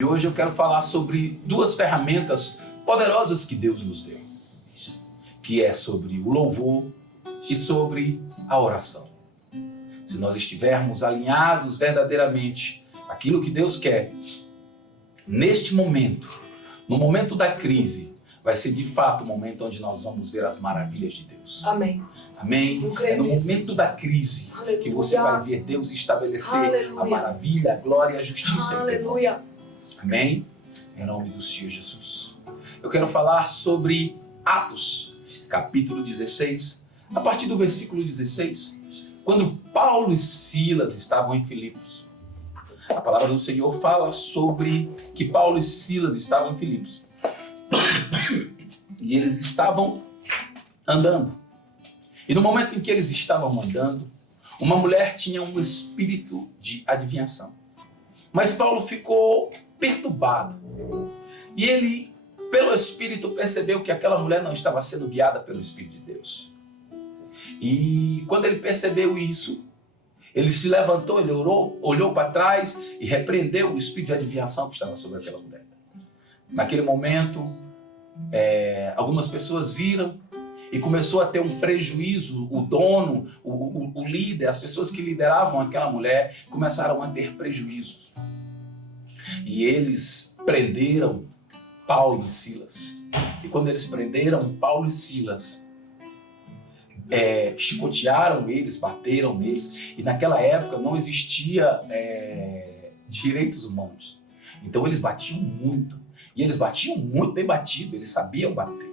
E hoje eu quero falar sobre duas ferramentas poderosas que Deus nos deu, que é sobre o louvor e sobre a oração. Se nós estivermos alinhados verdadeiramente àquilo que Deus quer, neste momento, no momento da crise, vai ser de fato o momento onde nós vamos ver as maravilhas de Deus. Amém. Amém? É no momento da crise que você vai ver Deus estabelecer a maravilha, a glória e a justiça em teu favor. Amém? Em nome do Senhor Jesus. Eu quero falar sobre Atos, capítulo 16, a partir do versículo 16. Quando Paulo e Silas estavam em Filipos, a palavra do Senhor fala sobre que Paulo e Silas estavam em Filipos. E eles estavam andando. E no momento em que eles estavam andando, uma mulher tinha um espírito de adivinhação. Mas Paulo ficou perturbado. E ele, pelo Espírito, percebeu que aquela mulher não estava sendo guiada pelo Espírito de Deus. E quando ele percebeu isso, ele se levantou, ele orou, olhou para trás e repreendeu o espírito de adivinhação que estava sobre aquela mulher. Naquele momento, algumas pessoas viram e começou a ter um prejuízo. O dono, o líder, as pessoas que lideravam aquela mulher começaram a ter prejuízos. E eles prenderam Paulo e Silas. E quando eles prenderam Paulo e Silas, chicotearam eles, bateram neles. E naquela época não existia direitos humanos. Então eles batiam muito. E eles batiam muito bem batido, eles sabiam bater.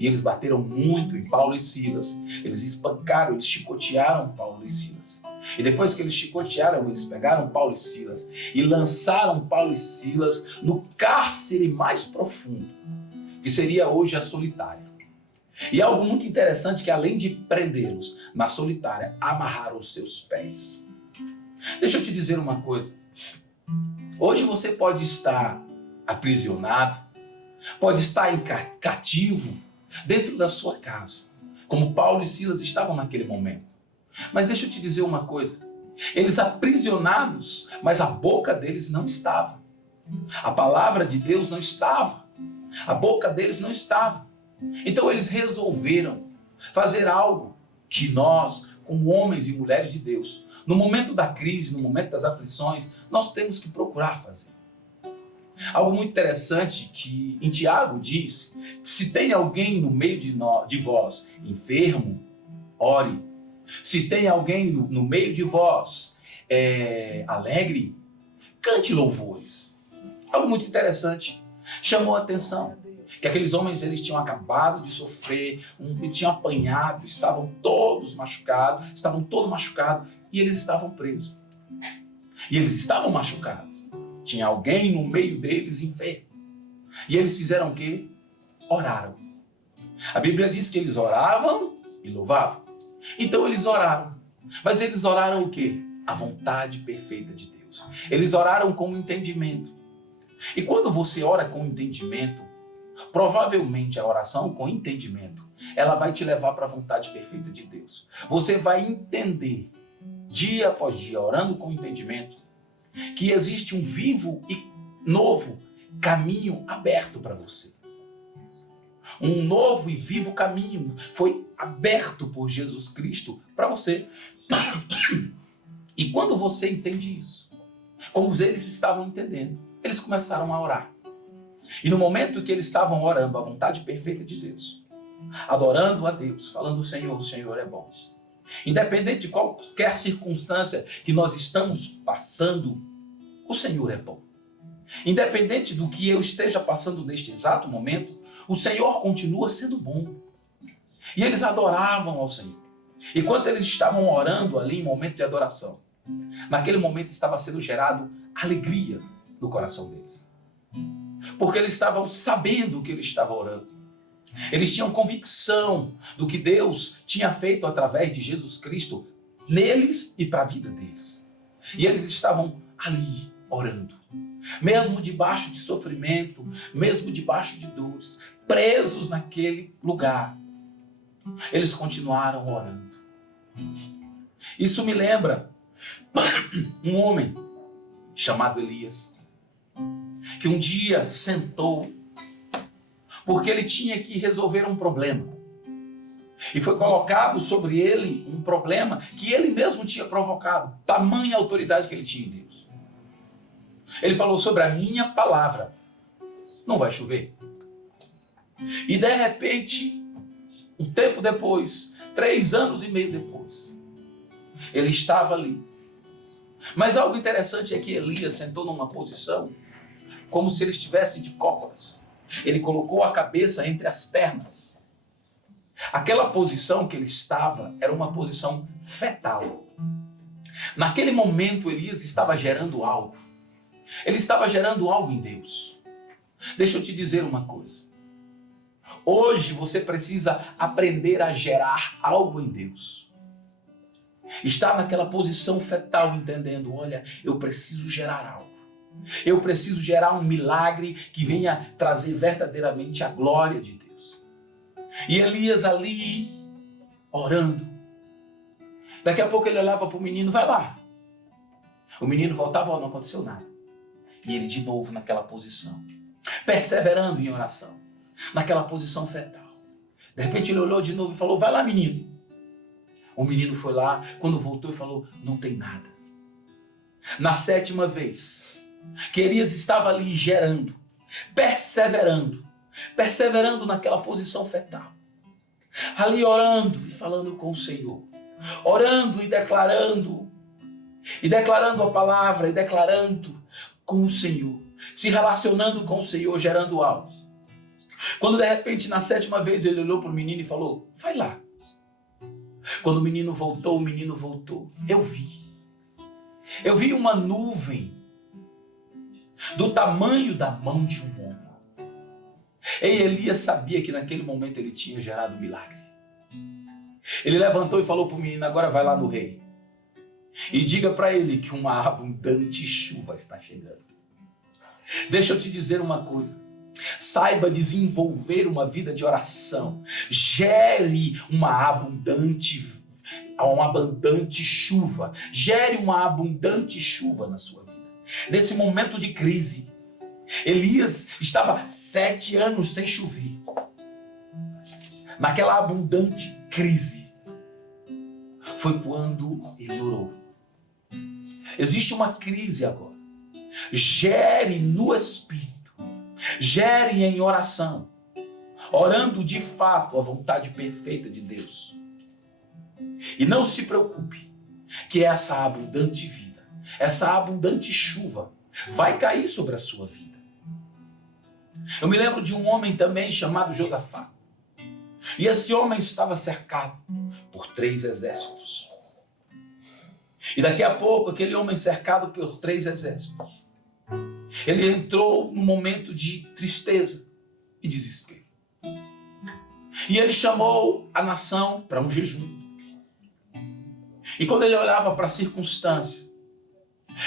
E eles bateram muito em Paulo e Silas. Eles espancaram, eles chicotearam Paulo e Silas. E depois que eles chicotearam, eles pegaram Paulo e Silas e lançaram Paulo e Silas no cárcere mais profundo, que seria hoje a solitária. E algo muito interessante que, além de prendê-los na solitária, amarraram os seus pés. Deixa eu te dizer uma coisa. Hoje você pode estar aprisionado, pode estar em cativo dentro da sua casa, como Paulo e Silas estavam naquele momento. Mas deixa eu te dizer uma coisa. Eles aprisionados, mas a boca deles não estava. A palavra de Deus não estava. A boca deles não estava. Então eles resolveram fazer algo que nós, como homens e mulheres de Deus, no momento da crise, no momento das aflições, nós temos que procurar fazer. Algo muito interessante que em Tiago diz que se tem alguém no meio de vós enfermo, ore. Se tem alguém no meio de vós alegre, cante louvores. Algo muito interessante. Chamou a atenção que aqueles homens, eles tinham acabado de sofrer, tinham apanhado, estavam todos machucados, e eles estavam presos. E eles estavam machucados. Tinha alguém no meio deles enfermo. E eles fizeram o quê? Oraram. A Bíblia diz que eles oravam e louvavam. Então eles oraram. Mas eles oraram o quê? A vontade perfeita de Deus. Eles oraram com entendimento. E quando você ora com entendimento, provavelmente a oração com entendimento, ela vai te levar para a vontade perfeita de Deus. Você vai entender, dia após dia, orando com entendimento, que existe um vivo e novo caminho aberto para você. Um novo e vivo caminho foi aberto por Jesus Cristo para você. E quando você entende isso, como eles estavam entendendo, eles começaram a orar. E no momento que eles estavam orando a vontade perfeita de Deus, adorando a Deus, falando: o Senhor é bom. Independente de qualquer circunstância que nós estamos passando, o Senhor é bom. Independente do que eu esteja passando neste exato momento, o Senhor continua sendo bom. E eles adoravam ao Senhor. E quando eles estavam orando ali em momento de adoração, naquele momento estava sendo gerado alegria no coração deles. Porque eles estavam sabendo o que eles estavam orando. Eles tinham convicção do que Deus tinha feito através de Jesus Cristo neles e para a vida deles. E eles estavam ali orando. Mesmo debaixo de sofrimento, mesmo debaixo de dores, presos naquele lugar, eles continuaram orando. Isso me lembra um homem chamado Elias. que um dia sentou, porque ele tinha que resolver um problema. E foi colocado sobre ele um problema que ele mesmo tinha provocado, tamanha autoridade que ele tinha em Deus. Ele falou: sobre a minha palavra não vai chover. E de repente, um tempo depois, 3 anos e meio depois, ele estava ali. Mas algo interessante é que Elias sentou numa posição como se ele estivesse de cócoras. Ele colocou a cabeça entre as pernas. Aquela posição que ele estava era uma posição fetal. Naquele momento, Elias estava gerando algo. Ele estava gerando algo em Deus. Deixa eu te dizer uma coisa. Hoje você precisa aprender a gerar algo em Deus. Estar naquela posição fetal, entendendo: olha, eu preciso gerar algo. Eu preciso gerar um milagre que venha trazer verdadeiramente a glória de Deus. E Elias ali, orando. Daqui a pouco ele olhava para o menino: vai lá. O menino voltava, não aconteceu nada. E ele de novo naquela posição, perseverando em oração, naquela posição fetal. De repente ele olhou de novo e falou: vai lá, menino. O menino foi lá, quando voltou, e falou: não tem nada. Na 7ª vez, que Elias estava ali gerando, perseverando naquela posição fetal, ali orando e falando com o Senhor, orando e declarando a palavra, e declarando com o Senhor, se relacionando com o Senhor, gerando algo. Quando de repente na 7ª vez ele olhou para o menino e falou: vai lá. Quando o menino voltou, eu vi uma nuvem do tamanho da mão de um homem. E Elias sabia que naquele momento ele tinha gerado um milagre. Ele levantou e falou para o menino: agora vai lá no rei e diga para ele que uma abundante chuva está chegando. Deixa eu te dizer uma coisa. Saiba desenvolver uma vida de oração. Gere uma abundante chuva. Gere uma abundante chuva na sua vida. Nesse momento de crise, Elias estava 7 anos sem chover. Naquela abundante crise, foi quando ele orou. Existe uma crise agora. Gere no Espírito. Gere em oração. Orando de fato a vontade perfeita de Deus. E não se preocupe que essa abundante vida, essa abundante chuva vai cair sobre a sua vida. Eu me lembro de um homem também chamado Josafá. E esse homem estava cercado por 3 exércitos. E daqui a pouco, aquele homem cercado por 3 exércitos, ele entrou num momento de tristeza e desespero. E ele chamou a nação para um jejum. E quando ele olhava para a circunstância,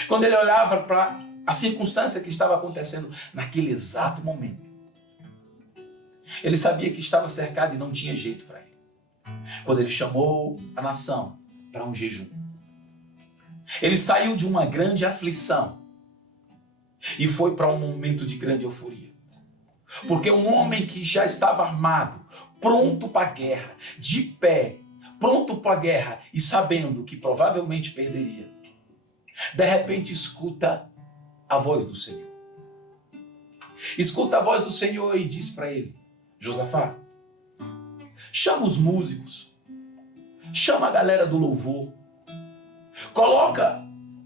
quando ele olhava para a circunstância que estava acontecendo naquele exato momento, ele sabia que estava cercado e não tinha jeito para ele. Quando ele chamou a nação para um jejum, ele saiu de uma grande aflição e foi para um momento de grande euforia. Porque um homem que já estava armado, pronto para a guerra, de pé, pronto para a guerra e sabendo que provavelmente perderia, de repente escuta a voz do Senhor. Escuta a voz do Senhor e diz para ele: Josafá, chama os músicos, chama a galera do louvor,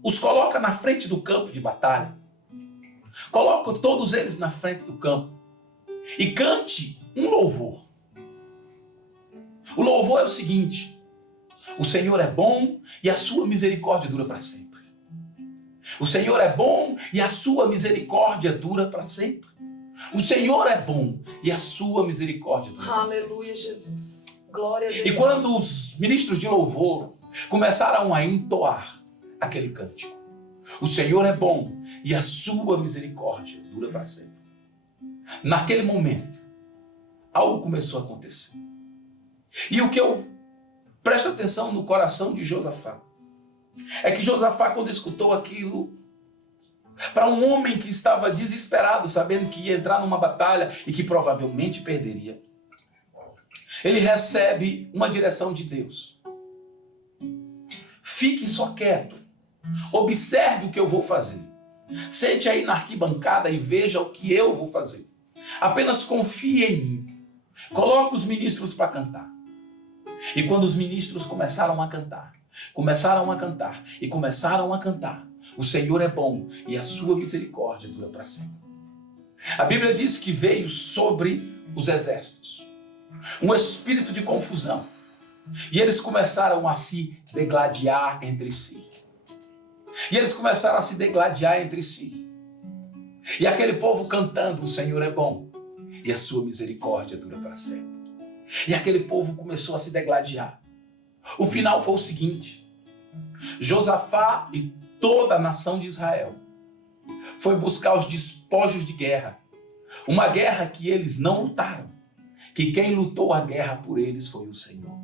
os coloca na frente do campo de batalha, coloca todos eles na frente do campo e cante um louvor. O louvor é o seguinte: o Senhor é bom e a sua misericórdia dura para sempre. O Senhor é bom e a sua misericórdia dura para sempre. O Senhor é bom e a sua misericórdia dura para sempre. Aleluia, Jesus. Glória a Deus. E quando os ministros de louvor começaram a entoar aquele cântico, o Senhor é bom e a sua misericórdia dura para sempre. Naquele momento, algo começou a acontecer. E o que eu presto atenção no coração de Josafá é que Josafá, quando escutou aquilo, para um homem que estava desesperado, sabendo que ia entrar numa batalha e que provavelmente perderia. Ele recebe uma direção de Deus. Fique só quieto. Observe o que eu vou fazer. Sente aí na arquibancada e veja o que eu vou fazer. Apenas confie em mim. Coloque os ministros para cantar. E quando os ministros começaram a cantar, o Senhor é bom e a sua misericórdia dura para sempre. A Bíblia diz que veio sobre os exércitos um espírito de confusão. E eles começaram a se degladiar entre si. E aquele povo cantando, o Senhor é bom e a sua misericórdia dura para sempre. E aquele povo começou a se degladiar. O final foi o seguinte: Josafá e toda a nação de Israel foi buscar os despojos de guerra. Uma guerra que eles não lutaram, que quem lutou a guerra por eles foi o Senhor.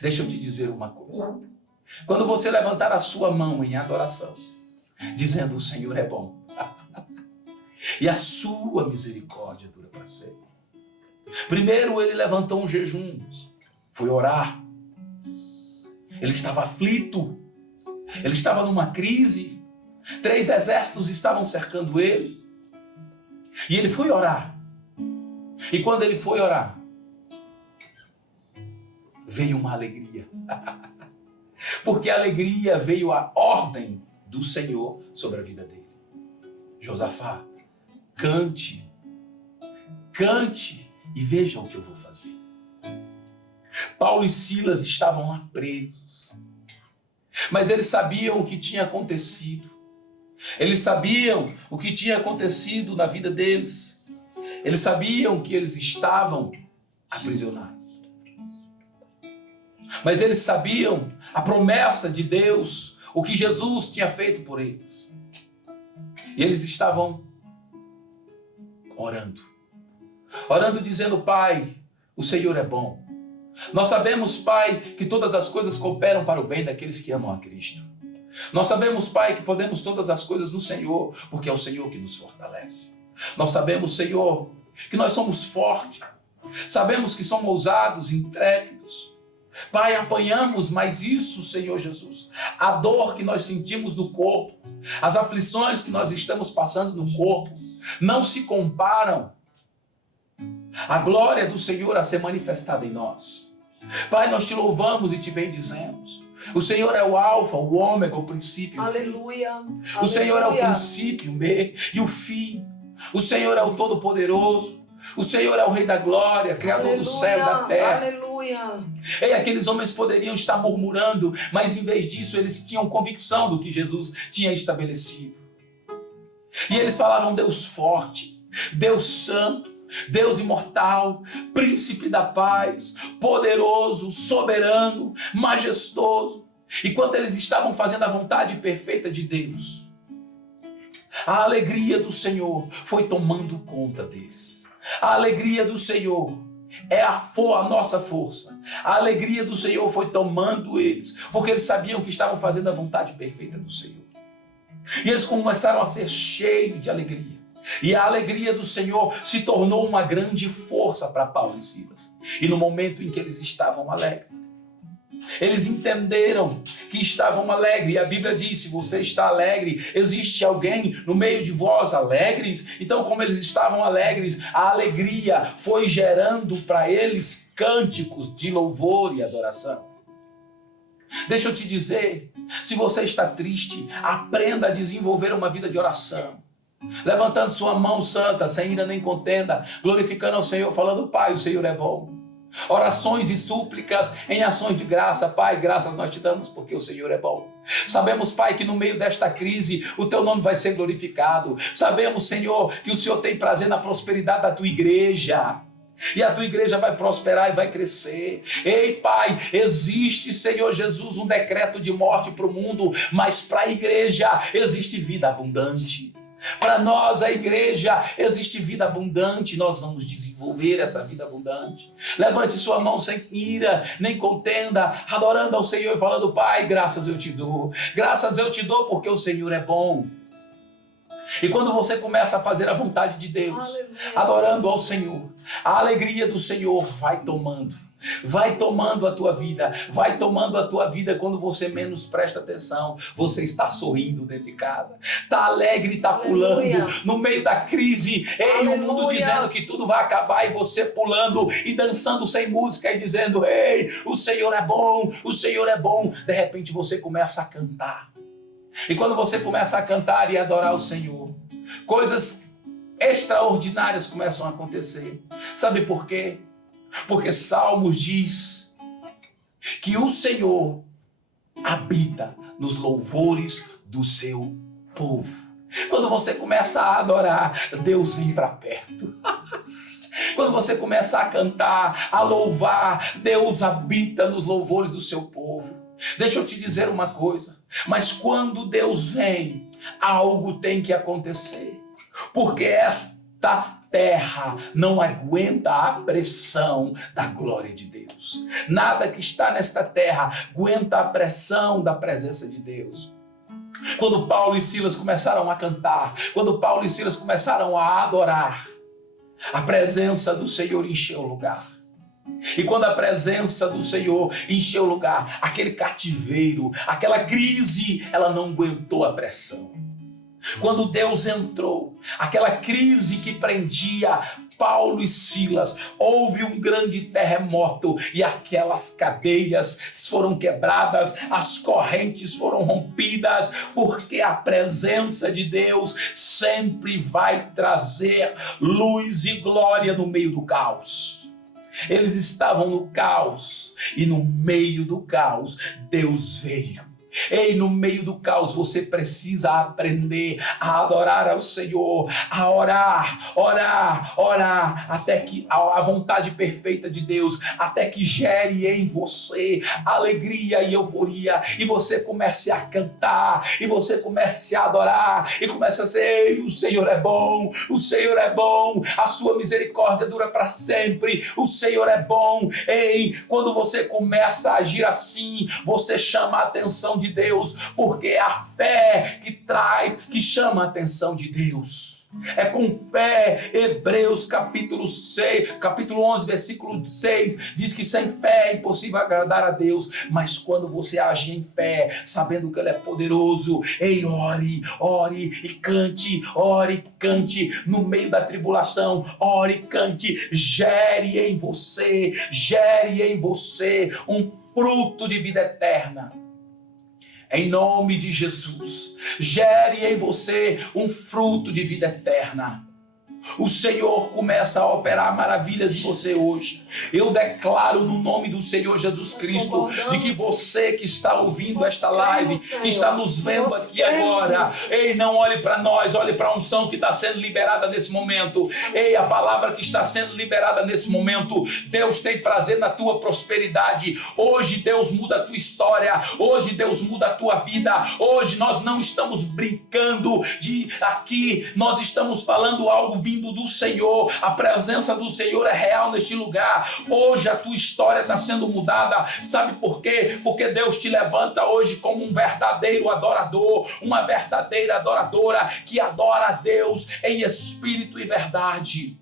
Deixa eu te dizer uma coisa. Quando você levantar a sua mão em adoração, dizendo o Senhor é bom e a sua misericórdia dura para sempre. Primeiro ele levantou um jejum, foi orar. Ele estava aflito, ele estava numa crise, 3 exércitos estavam cercando ele. E ele foi orar. E quando ele foi orar, veio uma alegria. Porque a alegria veio a ordem do Senhor sobre a vida dele. Josafá, cante e veja o que eu vou fazer. Paulo e Silas estavam lá presos, mas eles sabiam o que tinha acontecido. Eles sabiam o que tinha acontecido na vida deles. Eles sabiam que eles estavam aprisionados. Mas eles sabiam a promessa de Deus, o que Jesus tinha feito por eles. E eles estavam orando dizendo: Pai, o Senhor é bom. Nós sabemos, Pai, que todas as coisas cooperam para o bem daqueles que amam a Cristo. Nós sabemos, Pai, que podemos todas as coisas no Senhor, porque é o Senhor que nos fortalece. Nós sabemos, Senhor, que nós somos fortes. Sabemos que somos ousados, intrépidos. Pai, apanhamos, mas isso, Senhor Jesus, a dor que nós sentimos no corpo, as aflições que nós estamos passando no corpo, não se comparam à glória do Senhor a ser manifestada em nós. Pai, nós te louvamos e te bendizemos. O Senhor é o alfa, o ômega, o princípio e o fim. Aleluia. O Senhor é o princípio, o meio e o fim. O Senhor é o Todo-Poderoso. O Senhor é o Rei da Glória, Criador do céu e da terra. Aleluia. E aqueles homens poderiam estar murmurando, mas em vez disso eles tinham convicção do que Jesus tinha estabelecido. E eles falavam: Deus forte, Deus santo, Deus imortal, príncipe da paz, poderoso, soberano, majestoso. E quando eles estavam fazendo a vontade perfeita de Deus, a alegria do Senhor foi tomando conta deles. A alegria do Senhor é a nossa força. A alegria do Senhor foi tomando eles, porque eles sabiam que estavam fazendo a vontade perfeita do Senhor. E eles começaram a ser cheios de alegria. E a alegria do Senhor se tornou uma grande força para Paulo e Silas. E no momento em que eles estavam alegres, eles entenderam que estavam alegres. E a Bíblia diz: se você está alegre, existe alguém no meio de vós alegres? Então, como eles estavam alegres, a alegria foi gerando para eles cânticos de louvor e adoração. Deixa eu te dizer, se você está triste, aprenda a desenvolver uma vida de oração. Levantando sua mão santa, sem ira nem contenda, glorificando ao Senhor, falando: Pai, o Senhor é bom. Orações e súplicas em ações de graça. Pai, graças nós te damos porque o Senhor é bom. Sabemos, Pai, que no meio desta crise o teu nome vai ser glorificado. Sabemos, Senhor, que o Senhor tem prazer na prosperidade da tua igreja. E a tua igreja vai prosperar e vai crescer. Ei, Pai, existe, Senhor Jesus, um decreto de morte para o mundo, mas para a igreja existe vida abundante. Para nós, a igreja, existe vida abundante. Nós vamos desenvolver essa vida abundante. Levante sua mão sem ira, nem contenda, adorando ao Senhor e falando: Pai, graças eu te dou. Graças eu te dou porque o Senhor é bom. E quando você começa a fazer a vontade de Deus, Aleluia. adorando ao Senhor, a alegria do Senhor vai tomando a tua vida, vai tomando a tua vida. Quando você menos presta atenção, você está sorrindo dentro de casa, está alegre, está pulando no meio da crise, ei, o mundo dizendo que tudo vai acabar e você pulando e dançando sem música e dizendo, ei, o Senhor é bom, o Senhor é bom. De repente você começa a cantar, e quando você começa a cantar e adorar o Senhor, coisas extraordinárias começam a acontecer. Sabe por quê? Porque Salmos diz que o Senhor habita nos louvores do seu povo. Quando você começa a adorar, Deus vem para perto. Quando você começa a cantar, a louvar, Deus habita nos louvores do seu povo. Deixa eu te dizer uma coisa, mas quando Deus vem, algo tem que acontecer, porque esta terra não aguenta a pressão da glória de Deus. Nada que está nesta terra aguenta a pressão da presença de Deus. Quando Paulo e Silas começaram a cantar, quando Paulo e Silas começaram a adorar, a presença do Senhor encheu o lugar. E quando a presença do Senhor encheu o lugar, aquele cativeiro, aquela crise, ela não aguentou a pressão. Quando Deus entrou, aquela crise que prendia Paulo e Silas, houve um grande terremoto e aquelas cadeias foram quebradas, as correntes foram rompidas, porque a presença de Deus sempre vai trazer luz e glória no meio do caos. Eles estavam no caos e no meio do caos Deus veio. Ei, no meio do caos você precisa aprender a adorar ao Senhor, a orar, até que a vontade perfeita de Deus, até que gere em você alegria e euforia, e você comece a cantar, e você comece a adorar, e comece a dizer, ei, o Senhor é bom, a sua misericórdia dura para sempre, o Senhor é bom. Ei, quando você começa a agir assim, você chama a atenção de Deus, porque é a fé que chama a atenção de Deus. É com fé. Hebreus capítulo 11, versículo 6 diz que sem fé é impossível agradar a Deus, mas quando você age em fé, sabendo que Ele é poderoso, ei, ore e cante, no meio da tribulação, ore e cante, gere em você um fruto de vida eterna. Em nome de Jesus, gere em você um fruto de vida eterna. O Senhor começa a operar maravilhas em você hoje. Eu declaro no nome do Senhor Jesus Cristo, de que você que está ouvindo esta live, que está nos vendo aqui agora, ei, não olhe para nós, olhe para a unção que está sendo liberada nesse momento. Ei, a palavra que está sendo liberada nesse momento. Deus tem prazer na tua prosperidade. Hoje Deus muda a tua história. Hoje Deus muda a tua vida. Hoje nós não estamos brincando aqui, nós estamos falando algo vindo do Senhor. A presença do Senhor é real neste lugar. Hoje a tua história está sendo mudada. Sabe por quê? Porque Deus te levanta hoje como um verdadeiro adorador, uma verdadeira adoradora que adora a Deus em espírito e verdade.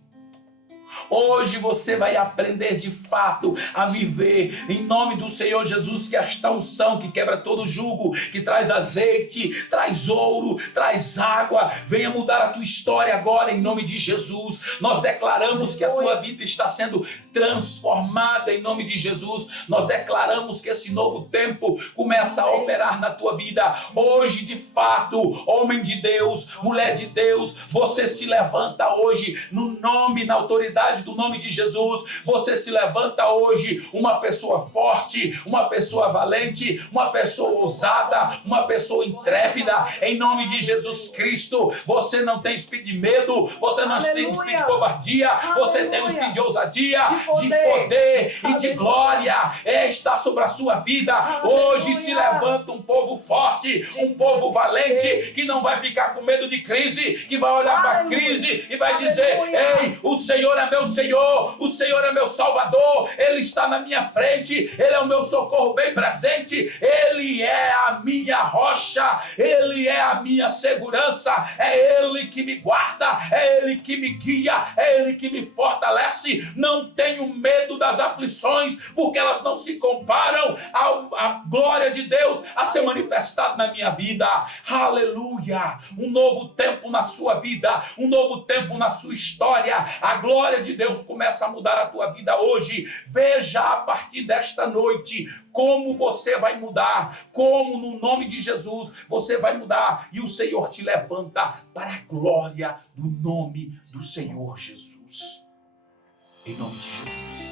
Hoje você vai aprender de fato a viver em nome do Senhor Jesus, que esta unção que quebra todo jugo, que traz azeite, traz ouro, traz água, venha mudar a tua história agora em nome de Jesus. Nós declaramos que a tua vida está sendo transformada em nome de Jesus. Nós declaramos que esse novo tempo começa a operar na tua vida. Hoje, de fato, homem de Deus, mulher de Deus, você se levanta hoje no nome, na autoridade do nome de Jesus. Você se levanta hoje uma pessoa forte, uma pessoa valente, uma pessoa ousada, uma pessoa intrépida, em nome de Jesus Cristo. Você não tem espírito de medo, você não tem espírito de covardia, você tem um espírito de ousadia, de poder e de glória. Está sobre a sua vida. Hoje se levanta um povo forte, um povo valente, que não vai ficar com medo de crise, que vai olhar para a crise e vai dizer, ei, o Senhor Senhor é meu Senhor, o Senhor é meu Salvador, Ele está na minha frente, Ele é o meu socorro bem presente, Ele é a minha rocha, Ele é a minha segurança, é Ele que me guarda, é Ele que me guia, é Ele que me fortalece. Não tenho medo das aflições, porque elas não se comparam à glória de Deus a ser manifestada na minha vida. Aleluia! Um novo tempo na sua vida, um novo tempo na sua história. A glória de Deus começa a mudar a tua vida hoje. Veja a partir desta noite como você vai mudar, como no nome de Jesus você vai mudar, e o Senhor te levanta para a glória do nome do Senhor Jesus. Em nome de Jesus.